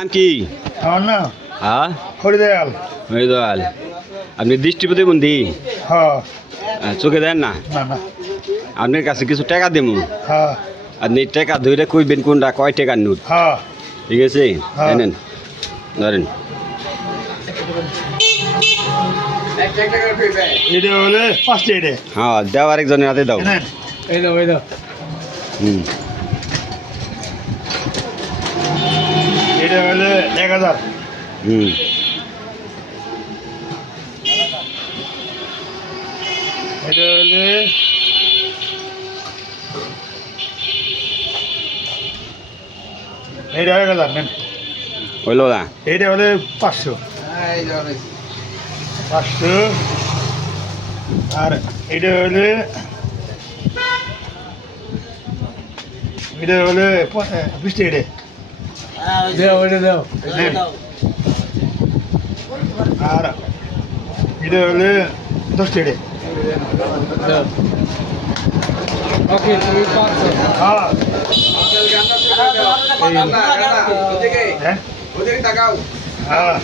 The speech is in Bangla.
নাম কি? আমার নাম হ্যাঁ হরিদয়াল। মৃদুয়াল। আপনি দৃষ্টি প্রতিবন্ধী? হ্যাঁ। চোখে দেন না? না না। আপনার কাছে কিছু টাকা দেবো, হ্যাঁ আপনি টাকা ধরে কইবেন কোনটা কয় টাকার নোট। হ্যাঁ ঠিক আছে, হ্যাঁ। নেন ধরেন। এটা হলে ফার্স্ট এডে। হ্যাঁ দাও, আরেকজনের হাতে দাও। নেন। এই দাও এই দাও। হুম, এটা হলে 1000। হুম, এটা হলে এটা 1000 নেন। হইল না? এটা হলে 500। 500। আর এটা হলে 20 এডে। নেন। আর এটা হলে 10 এডে। ওকে তুমি পাচ্ছ হ্যাঁ। এই হ্যাঁ। হ্যাঁ।